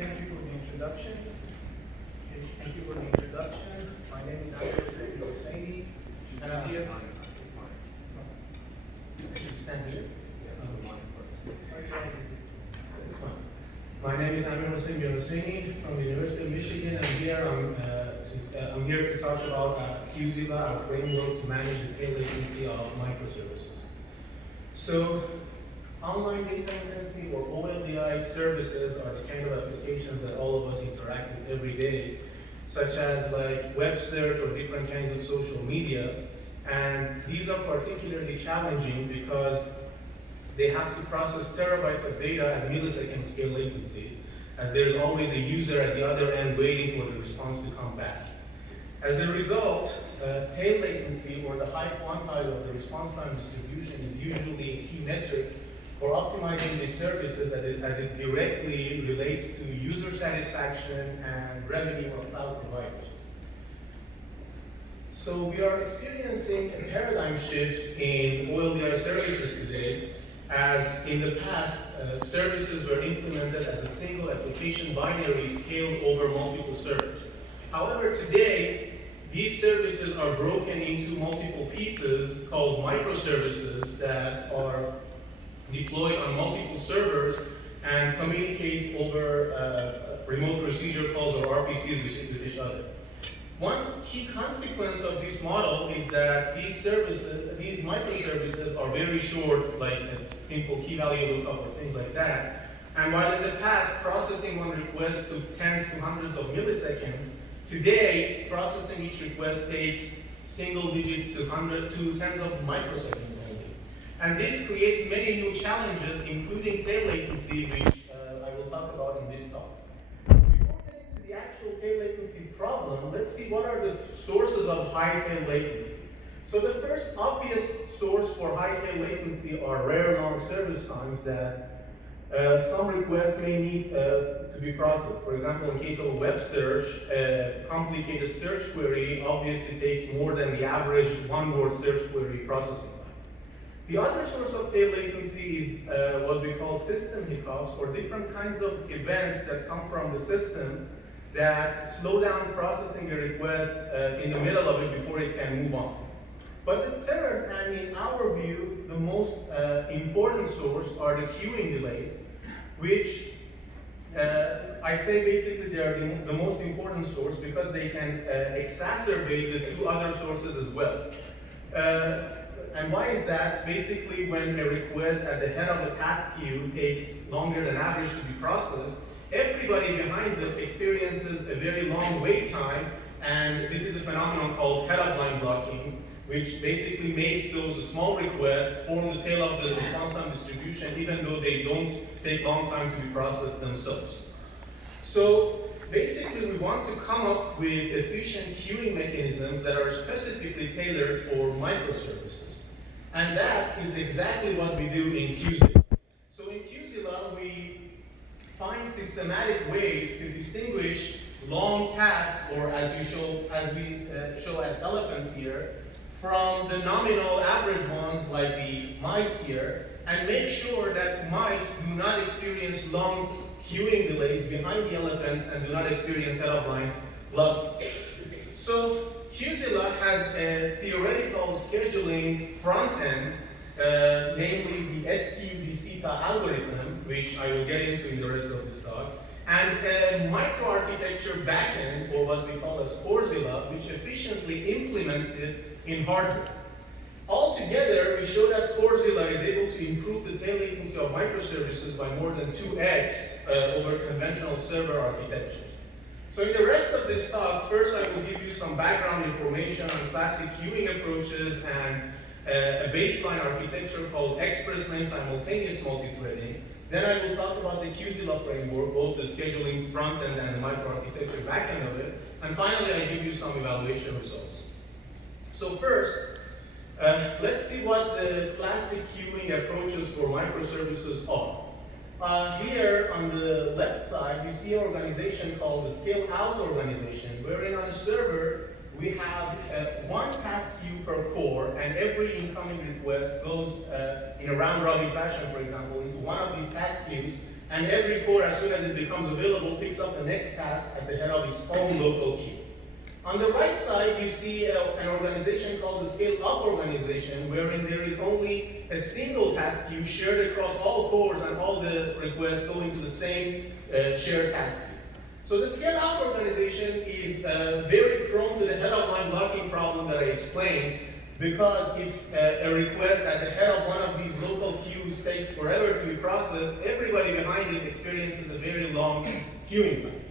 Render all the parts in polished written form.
thank you for the introduction. Thank you for the introduction. My name is Amirhossein, and I'm here. I should stand here. That's fine. My name is Mirhosseini from the University of Michigan, and here I'm here to talk about Q-Zilla, our framework to manage the tail latency of microservices. So, online data intensive or OLDI services are the kind of applications that all of us interact with every day, such as like web search or different kinds of social media. And these are particularly challenging because they have to process terabytes of data at millisecond scale latencies, as there's always a user at the other end waiting for the response to come back. As a result, tail latency, or the high quantile of the response time distribution, is usually a key metric for optimizing these services as it directly relates to user satisfaction and revenue of cloud providers. So we are experiencing a paradigm shift in OLDI services today, as in the past, services were implemented as a single application binary scaled over multiple servers. However, today, these services are broken into multiple pieces called microservices that are deployed on multiple servers and communicate over remote procedure calls or RPCs with each other. One key consequence of this model is that these microservices are very short, like a simple key value lookup or things like that. And while in the past, processing one request took tens to hundreds of milliseconds, today, processing each request takes single digits to tens of microseconds only. And this creates many new challenges, including tail latency, which I will talk about in this talk. Before getting to the actual tail latency problem, let's see what are the sources of high tail latency. So the first obvious source for high tail latency are rare long service times that some requests may need to be processed. For example, in case of a web search, a complicated search query obviously takes more than the average one-word search query processing time. The other source of tail latency is what we call system hiccups, or different kinds of events that come from the system that slow down processing a request in the middle of it before it can move on. But the third, and in our view, the most important source are the queuing delays, which I say basically they are the most important source because they can exacerbate the two other sources as well. And why is that? Basically, when a request at the head of the task queue takes longer than average to be processed, everybody behind it experiences a very long wait time, and this is a phenomenon called head-of-line blocking, which basically makes those small requests form the tail of the response time distribution, even though they don't take long time to be processed themselves. So basically, we want to come up with efficient queuing mechanisms that are specifically tailored for microservices. And that is exactly what we do in Q-Zilla. So in Q-Zilla, we find systematic ways to distinguish long tasks, or as we show as elephants here, from the nominal average ones like the mice here, and make sure that mice do not experience long queuing delays behind the elephants and do not experience head-of-line blocking. So Q-Zilla has a theoretical scheduling front end, namely the SQDCTA algorithm, which I will get into in the rest of this talk, and a microarchitecture backend, or what we call as Q-Zilla, which efficiently implements it in hardware. Altogether, we show that Q-Zilla is able to improve the tail latency of microservices by more than 2x over conventional server architectures. So in the rest of this talk, first I will give you some background information on classic queuing approaches and a baseline architecture called express lane simultaneous multithreading. Then I will talk about the Q-Zilla framework, both the scheduling front end and the microarchitecture back end of it. And finally, I give you some evaluation results. So first, let's see what the classic queuing approaches for microservices are. Here on the left side, we see an organization called the scale-out organization, wherein on a server, we have one task queue per core, and every incoming request goes in a round-robin fashion, for example, into one of these task queues, and every core, as soon as it becomes available, picks up the next task at the head of its own local queue. On the right side, you see an organization called the scale-up organization, wherein there is only a single task queue shared across all cores, and all the requests go into the same shared task queue. So the scale-up organization is very prone to the head-of-line blocking problem that I explained, because if a request at the head of one of these local queues takes forever to be processed, everybody behind it experiences a very long queuing time.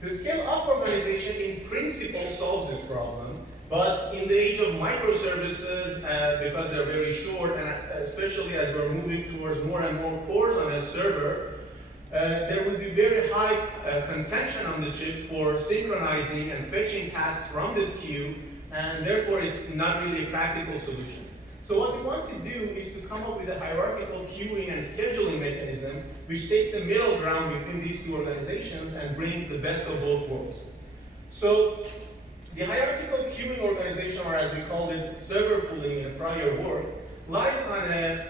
The scale-up organization in principle solves this problem, but in the age of microservices, because they're very short, and especially as we're moving towards more and more cores on a server, there will be very high contention on the chip for synchronizing and fetching tasks from this queue, and therefore it's not really a practical solution. So what we want to do is to come up with a hierarchical queuing and scheduling mechanism which takes a middle ground between these two organizations and brings the best of both worlds. So the hierarchical queuing organization, or as we called it, server pooling in a prior work, lies on a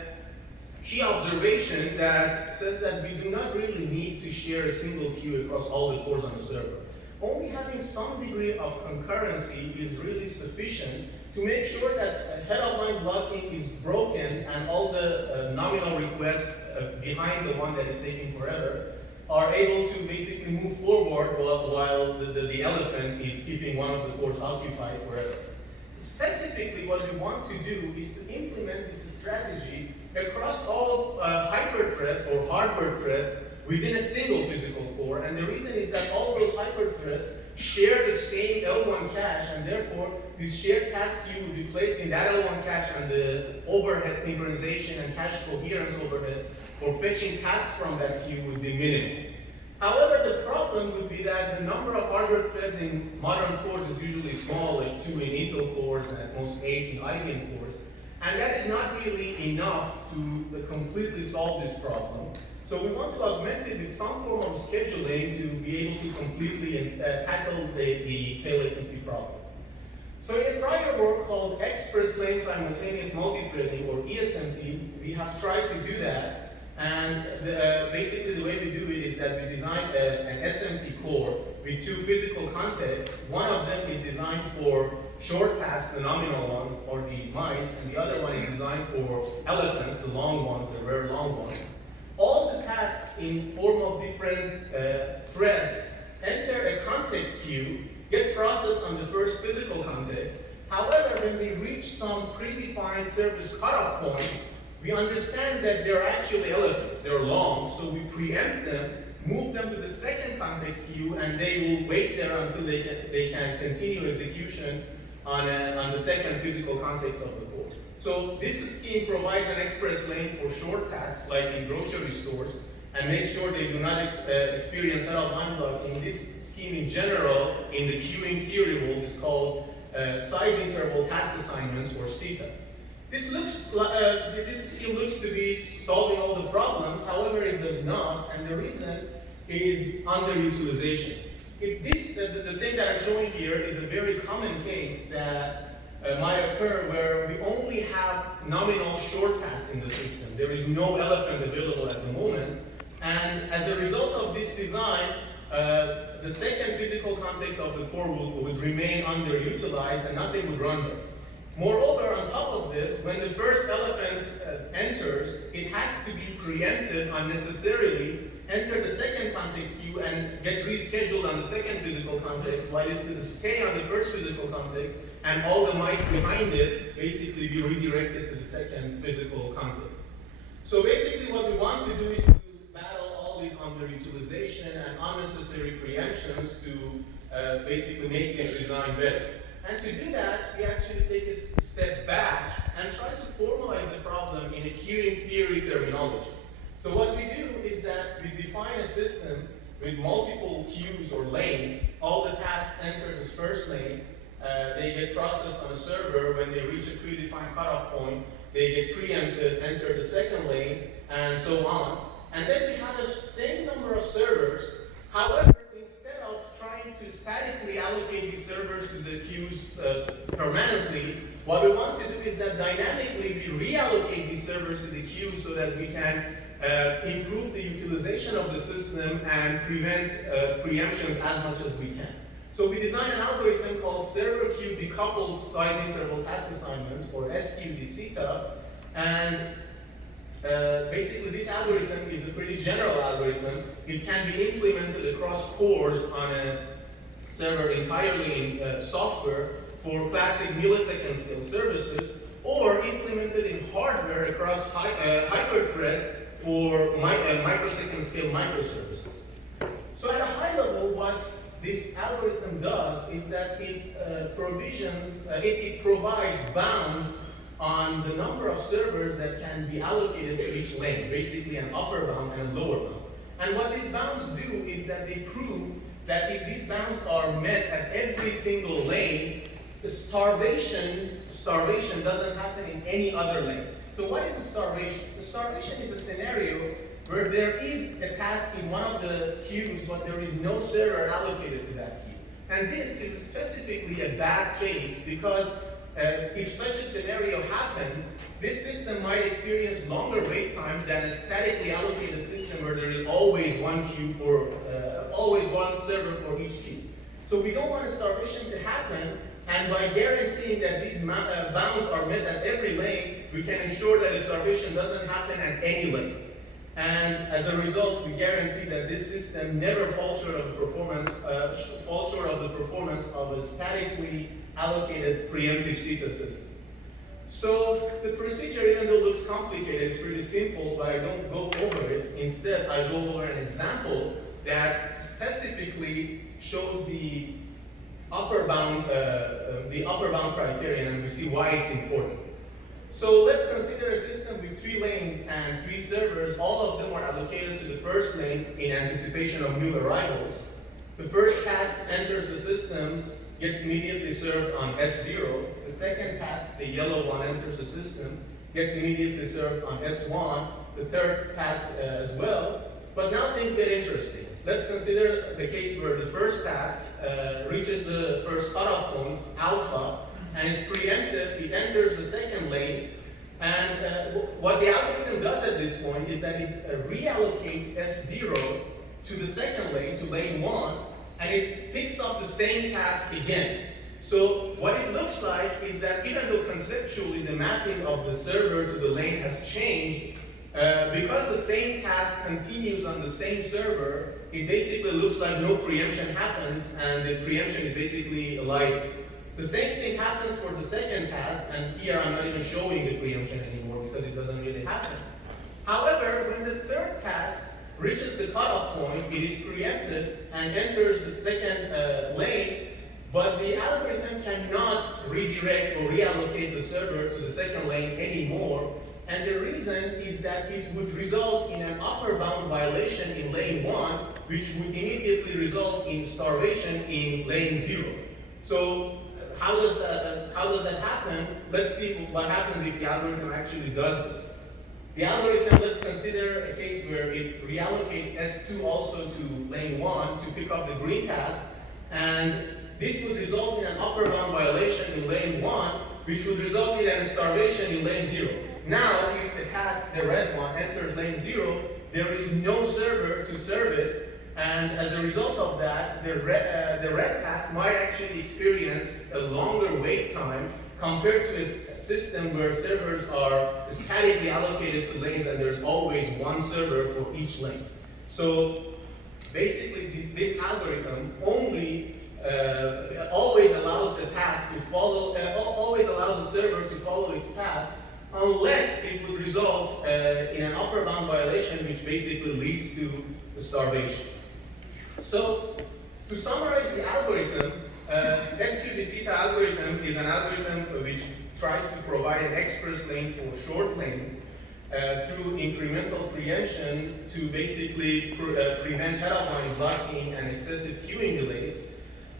key observation that says that we do not really need to share a single queue across all the cores on the server. Only having some degree of concurrency is really sufficient to make sure that head-of-line blocking is broken and all the nominal requests behind the one that is taking forever are able to basically move forward while the elephant is keeping one of the cores occupied forever. Specifically, what we want to do is to implement this strategy across all hyperthreads or hardware threads within a single physical core, and the reason is that all those hyperthreads share the same L1 cache, and therefore this shared task queue will be placed in that L1 cache, and the overhead synchronization and cache coherence overheads for fetching tasks from that queue would be minimal. However, the problem would be that the number of hardware threads in modern cores is usually small, like 2 in Intel cores and at most 8 in IBM cores, and that is not really enough to completely solve this problem. So we want to augment it with some form of scheduling to be able to completely tackle the tail latency problem. So in a prior work called Express Lane Simultaneous Multithreading, or ESMT, we have tried to do that. And basically the way we do it is that we design an SMT core with two physical contexts. One of them is designed for short tasks, the nominal ones, or the mice, and the other one is designed for elephants, the long ones, the very long ones. All the tasks in form of different threads enter a context queue, get processed on the first physical context. However, when they reach some predefined service cutoff point, we understand that they're actually elephants. They're long, so we preempt them, move them to the second context queue, and they will wait there until they can continue execution on the second physical context of the core. So this scheme provides an express lane for short tasks, like in grocery stores, and makes sure they do not experience head-of-line blocking. This scheme in general, in the queuing theory world, is called size interval task assignment, or SITA. This scheme looks to be solving all the problems, however it does not, and the reason is underutilization. The thing that I'm showing here is a very common case that might occur where we only have nominal short tasks in the system. There is no elephant available at the moment, and as a result of this design, the second physical context of the core would remain underutilized and nothing would run there. Moreover, on top of this, when the first elephant enters, it has to be preempted unnecessarily, enter the second context queue, and get rescheduled on the second physical context, while it could stay on the first physical context, and all the mice behind it basically be redirected to the second physical context. So basically what we want to do is to battle all these underutilization and unnecessary preemptions to basically make this design better. And to do that, we actually take a step back and try to formalize the problem in a queuing theory terminology. So what we do is that we define a system with multiple queues or lanes. All the tasks enter this first lane. They get processed on a server. When they reach a predefined cutoff point, they get preempted, enter the second lane, and so on. And then we have the same number of servers. However, instead of trying to statically allocate these servers to the queues permanently, what we want to do is that dynamically we reallocate these servers to the queue so that we can improve the utilization of the system and prevent preemptions as much as we can. So we designed an algorithm called server queue decoupled size interval task assignment, or SQDCTA, and basically this algorithm is a pretty general algorithm. It can be implemented across cores on a server entirely in software for classic millisecond scale services, or implemented in hardware across hyperthreads for microsecond scale microservices. So at a high level, what this algorithm does is that it provides bounds on the number of servers that can be allocated to each lane, basically an upper bound and a lower bound. And what these bounds do is that they prove that if these bounds are met at every single lane, the starvation doesn't happen in any other lane. So what is a starvation? The starvation is a scenario where there is a task in one of the queues, but there is no server allocated to that queue. And this is specifically a bad case because if such a scenario happens, this system might experience longer wait times than a statically allocated system where there is always one queue for, always one server for each queue. So we don't want a starvation to happen, and by guaranteeing that these bounds are met at every lane, we can ensure that a starvation doesn't happen at any lane. And as a result, we guarantee that this system never falls short of the performance of a statically allocated preemptive CETA system. So the procedure, even though it looks complicated, is pretty simple, but I don't go over it. Instead, I go over an example that specifically shows the upper bound criterion, and we see why it's important. So let's consider a system with 3 lanes and 3 servers. All of them are allocated to the first lane in anticipation of new arrivals. The first task enters the system, gets immediately served on S0. The second task, the yellow one, enters the system, gets immediately served on S1. The third task as well. But now things get interesting. Let's consider the case where the first task reaches the first cutoff point, alpha, and is preempted. It enters the second lane, and what the algorithm does at this point is that it reallocates S0 to the second lane, to lane 1, and it picks up the same task again. So what it looks like is that even though conceptually the mapping of the server to the lane has changed, because the same task continues on the same server, it basically looks like no preemption happens, and the preemption is basically elided. The same thing happens for the second task, and here I'm not even showing the preemption anymore because it doesn't really happen. However, when the third task reaches the cutoff point, it is preempted and enters the second lane, but the algorithm cannot redirect or reallocate the server to the second lane anymore. And the reason is that it would result in an upper bound violation in lane 1, which would immediately result in starvation in lane 0. So how does that happen? Let's see what happens if the algorithm actually does this. The algorithm, let's consider a case where it reallocates S2 also to lane 1 to pick up the green task, and this would result in an upper bound violation in lane 1, which would result in a starvation in lane 0. Now, if the task, the red one, enters lane 0, there is no server to serve it, and as a result of that, the red task might actually experience a longer wait time compared to a system where servers are statically allocated to lanes and there's always one server for each lane. So basically, this algorithm only always allows the task to follow, always allows the server to follow its task, unless it would result in an upper bound violation, which basically leads to the starvation. So, to summarize the algorithm, SQDCTA algorithm is an algorithm which tries to provide an express lane for short lanes through incremental preemption to basically prevent head-of-line blocking and excessive queuing delays.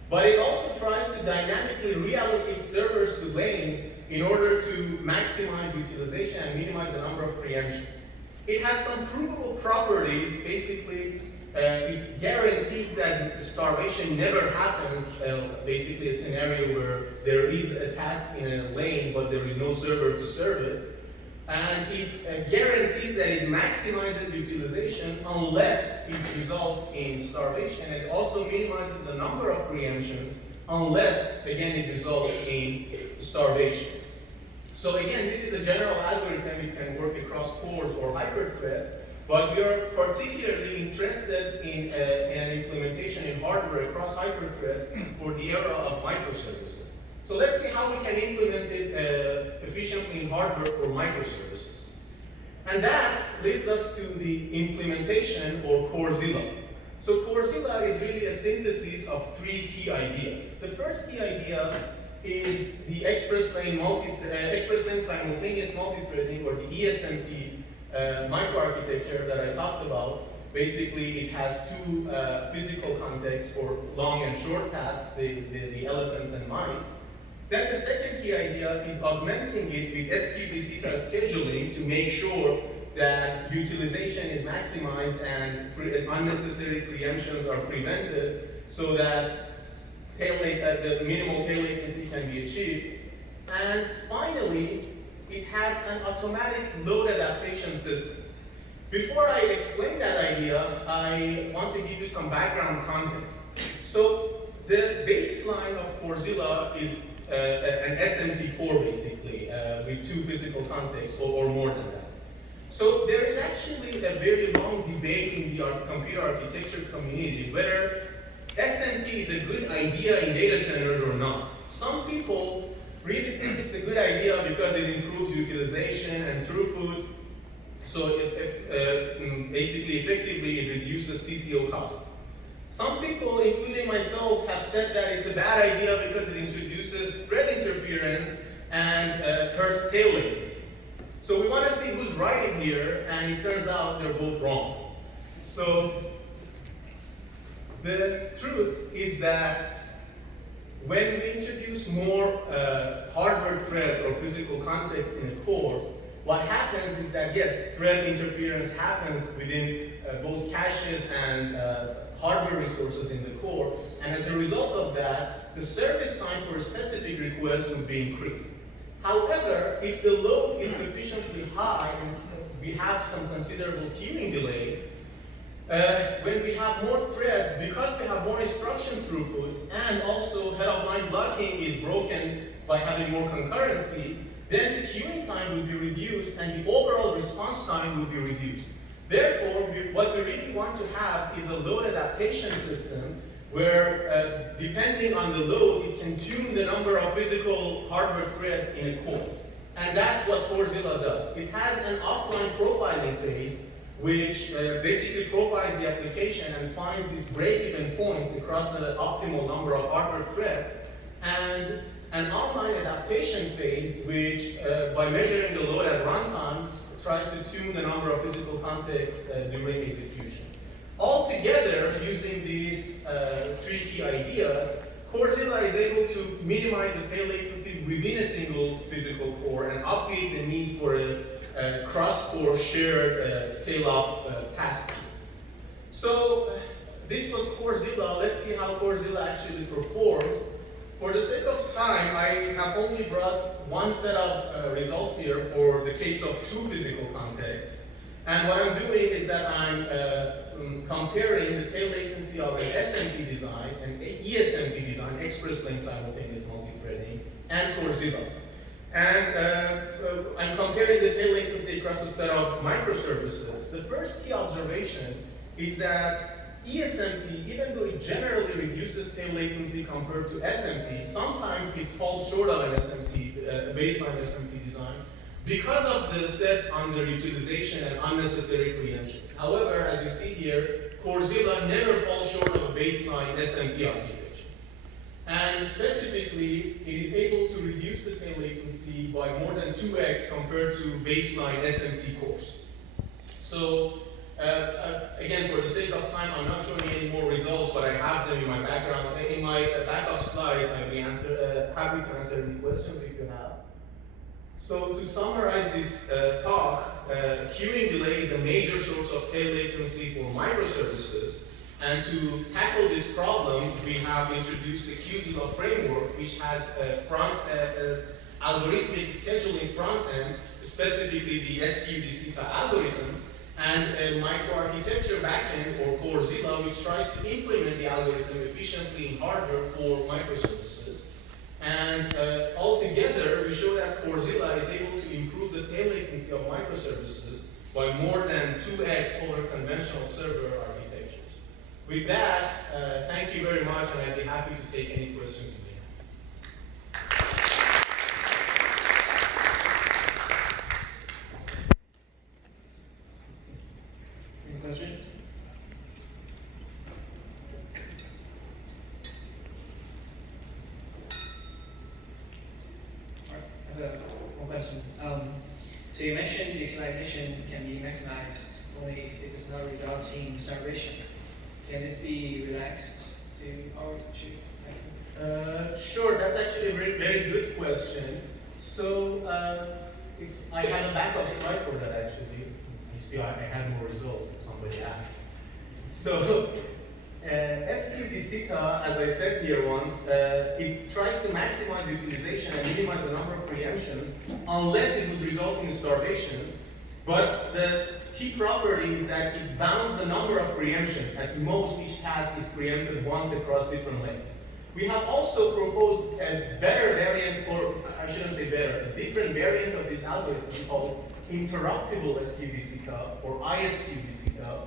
But it also tries to dynamically reallocate servers to lanes in order to maximize utilization and minimize the number of preemptions. It has some provable properties. Basically, it guarantees that starvation never happens, basically a scenario where there is a task in a lane but there is no server to serve it. and it guarantees that it maximizes utilization unless it results in starvation. It also minimizes the number of preemptions unless, again, it results in starvation. So again, this is a general algorithm. It can work across cores or hyperthreads, but we are particularly interested in an implementation in hardware across hyperthreads for the era of microservices. So let's see how we can implement it efficiently in hardware for microservices. And that leads us to the implementation, or Q-Zilla. So Q-Zilla is really a synthesis of three key ideas. The first key idea is the express lane simultaneous multithreading, or the ESMT microarchitecture that I talked about. Basically, it has two physical contexts for long and short tasks, the elephants and mice. Then the second key idea is augmenting it with HPCA scheduling to make sure that utilization is maximized and unnecessary preemptions are prevented so that the minimal tail latency can be achieved. And finally, it has an automatic load adaptation system. Before I explain that idea, I want to give you some background context. So the baseline of Q-Zilla is an SMT core, basically, with two physical contexts or more than that. So there is actually a very long debate in the computer architecture community whether SMT is a good idea in data centers or not. Some people really think it's a good idea because it improves utilization and throughput. So basically, effectively, it reduces TCO costs. Some people, including myself, have said that it's a bad idea because it introduces thread interference and hurts tail latency. So we want to see who's right in here, and it turns out they're both wrong. So the truth is that when we introduce more hardware threads or physical context in a core, what happens is that, yes, thread interference happens within both caches and hardware resources in the core, and as a result of that, the service time for a specific request would be increased. However, if the load is sufficiently high and we have some considerable queuing delay, when we have more threads, because we have more instruction throughput, and also head-of-line blocking is broken by having more concurrency, then the queuing time will be reduced and the overall response time will be reduced. Therefore, what we really want to have is a load adaptation system where, depending on the load, it can tune the number of physical hardware threads in a core. And that's what Q-Zilla does. It has an offline profiling phase, which basically profiles the application and finds these break-even points across the optimal number of hardware threads, and an online adaptation phase, which, by measuring the load at runtime, tries to tune the number of physical contexts during execution. Altogether, using these three key ideas, Q-Zilla is able to minimize the tail latency within a single physical core and obviate the need for a cross-core shared scale-up task queue. So this was Q-Zilla. Let's see how Q-Zilla actually performs. For the sake of time, I have only brought one set of results here for the case of two physical contexts. And what I'm doing is that I'm comparing the tail latency of an SMT design, an ESMT design, express lane simultaneous multithreading, and Q-Zilla. And I'm comparing the tail latency across a set of microservices. The first key observation is that ESMT, even though it generally reduces tail latency compared to SMT, sometimes it falls short of an SMT, baseline SMT design, because of the set underutilization and unnecessary preemptions. However, as you see here, Q-Zilla never falls short of a baseline SMT architecture. And specifically, it is able to reduce the tail latency by more than 2x compared to baseline SMT cores. So, again, for the sake of time, I'm not showing any more results, but I have them in my background. In my backup slides, I'll be happy to answer any questions if you have. So to summarize this talk, queuing delay is a major source of tail latency for microservices. And to tackle this problem, we have introduced the Q-Zilla framework, which has a algorithmic scheduling front end specifically the SQDCTA algorithm, and a microarchitecture backend or Q-Zilla, which tries to implement the algorithm efficiently in hardware for microservices. And altogether, we show that Q-Zilla is able to improve the tail latency of microservices by more than 2x over conventional server architectures. With that, thank you very much, and I'd be happy to take any questions you may have. Any questions? I have one question. So you mentioned utilization can be maximized only if it does not result in starvation. Can this be relaxed to always achieve maximum? Sure, that's actually a very, very good question. So, if I have a backup slide for that actually. You see, I have more results if somebody asks. So, SQDCTA, as I said here once, it tries to maximize utilization and minimize the number of preemptions unless it would result in starvations. But the key property is that it bounds the number of preemptions. At most, each task is preempted once across different lengths. We have also proposed a better variant, or I shouldn't say better, a different variant of this algorithm called interruptible SQDCTA or ISQDCTA,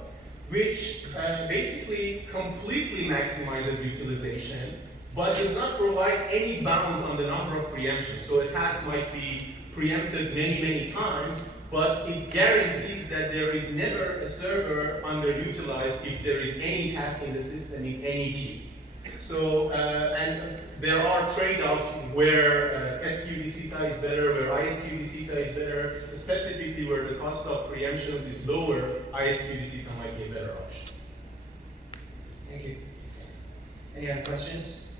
which basically completely maximizes utilization, but does not provide any bounds on the number of preemptions. So a task might be preempted many, many times, but it guarantees that there is never a server underutilized if there is any task in the system in any queue. So, and there are trade-offs where SQDCTA is better, where ISQDCTA is better, specifically where the cost of preemptions is lower, ISQDCTA might be a better option. Thank you. Any other questions?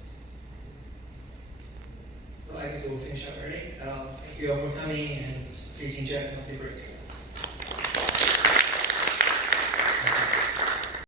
Well, I guess we'll finish up early. Thank you all for coming, and please enjoy the coffee break.